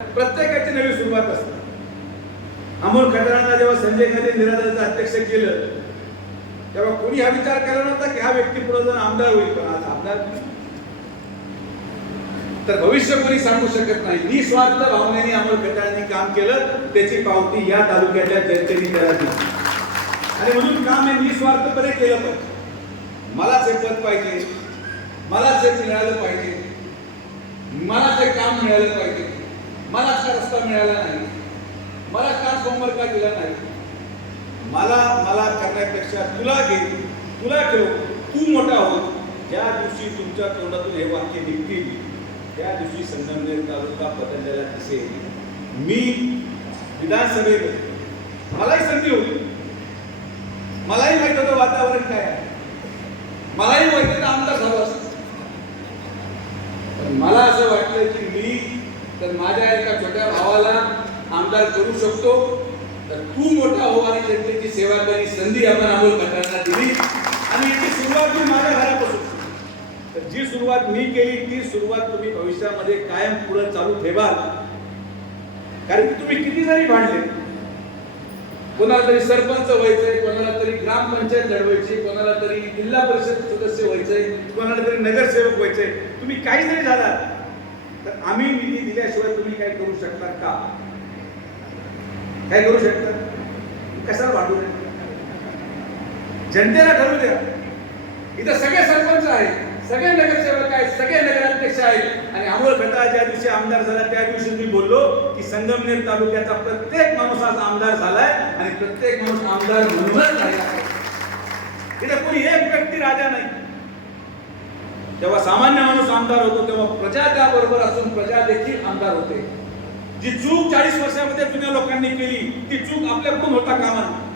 प्रत्येकाची नवी सुरुवात असते. अमोल खताळांना जेव्हा संजय गांधी निराधाराचं अध्यक्ष केलं तेव्हा कोणी हा विचार केला नव्हता की हा व्यक्ती पुढे जाऊन आमदार होईल, पण आज आमदार. तर भविष्य कोणी सांगू शकत नाही. निस्वार्थ भावनेने अमोल खताळांनी काम केलं, त्याची पावती या तालुक्याच्या जनतेने त्याला दिली. आणि म्हणून काम हे निस्वार्थपणे केलं पाहिजे. मलाच हे पद पाहिजे, मलाच हे मिळालं पाहिजे, मलाच हे काम मिळालं पाहिजे, मलाच का रस्ता मिळाला नाही, मला का सोमवार का दिला नाही, मला करण्यापेक्षा तुला घे, तुला ठेव, तू मोठा हो. ज्या दिवशी तुमच्या तोंडातून हे वाक्य निघतील त्या दिवशी संगमनेर तालुका बदललेला दिसेल. मी विधानसभेत मलाही संधी होती, मलाही माहित होतं वातावरण काय आहे, मलाही माहित होतं आमदार झालो असं. पण मला असं वाटलं की मी तर माझ्या एका छोट्या भावाला आमदार करू शकतो, तर तू मोठा हो आणि जनतेची सेवा करी संधी आपण अमोल खताळांना दिली. आणि याची सुरुवात मी माझ्या घरापासून. तर जी सुरुवात मी केली ती सुरुवात तुम्ही भविष्यामध्ये कायम पुढे चालू ठेवाल. कारण की तुम्ही किती जरी भांडले, कोणाला तरी सरपंच व्हायचंय, कोणाला तरी ग्रामपंचायत लढवायची, कोणाला तरी जिल्हा परिषद सदस्य व्हायचंय, कोणाला तरी नगरसेवक व्हायचंय, तुम्ही काही जरी झाला तर आम्ही निधी दिल्याशिवाय तुम्ही काय करू शकता का? काय करू शकता? कशाला वाटू द्या, जनतेला ठरवू द्या. इथं सगळे सरपंच आहेत, सगळे नगरसेवक आहेत, सगळे नगराध्यक्ष आहेत. आणि अमोल खताळ ज्या दिवशी आमदार झाला त्या दिवशी मी बोललो की संगमनेर तालुक्याचा प्रत्येक माणूस आज आमदार झालाय आणि प्रत्येक माणूस आमदार म्हणूनच राहिला आहे. इथं कोणी एक व्यक्ती राजा नाही. जेव्हा सामान्य माणूस आमदार होतो तेव्हा प्रजा त्याबरोबर असून प्रजा देखील आमदार होते. जी चूक 40 वर्षामध्ये जुन्या लोकांनी केली ती चूक आपल्याकडून होता कामा नये.